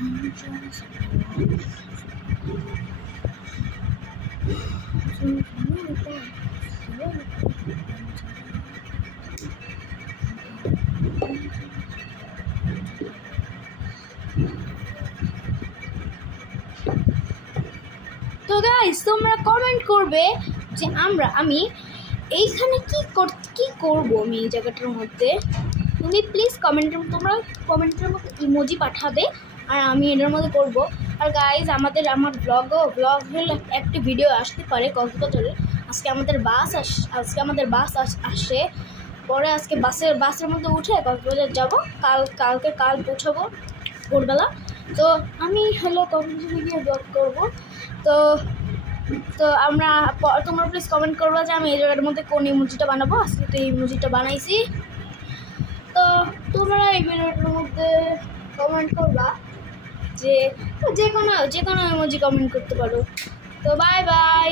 তো গাইস তোমরা কমেন্ট করবে যে আমি এইখানে কি করব আমি এই জায়গাটার মধ্যে। তুমি প্লিজ তোমরা কমেন্টের মধ্যে ইমোজি পাঠাবে আর আমি এটার মধ্যে করব। আর গাইস আমার ব্লগ হলো একটা ভিডিও আসতে পারে কক্সবাজারে। আজকে আমাদের বাস আসে, পরে আজকে বাসের মধ্যে উঠে কক্সবাজার যাব। কাল পৌঁছাবো ভোরবেলা। তো আমি হলো কক্সবাজারে গিয়ে ব্লগ করব। তো তোমরা প্লিজ কমেন্ট করবা যে আমি এই জায়গাটার মধ্যে কোন ইমোজিটা বানাবো। আজকে তো এই ইমোজিটা বানাইছি। তো তোমরা এই ভিডিওটার মধ্যে কমেন্ট করবা যে যে কোনো ইমোজি কমেন্ট করতে পারো। তো বাই বাই।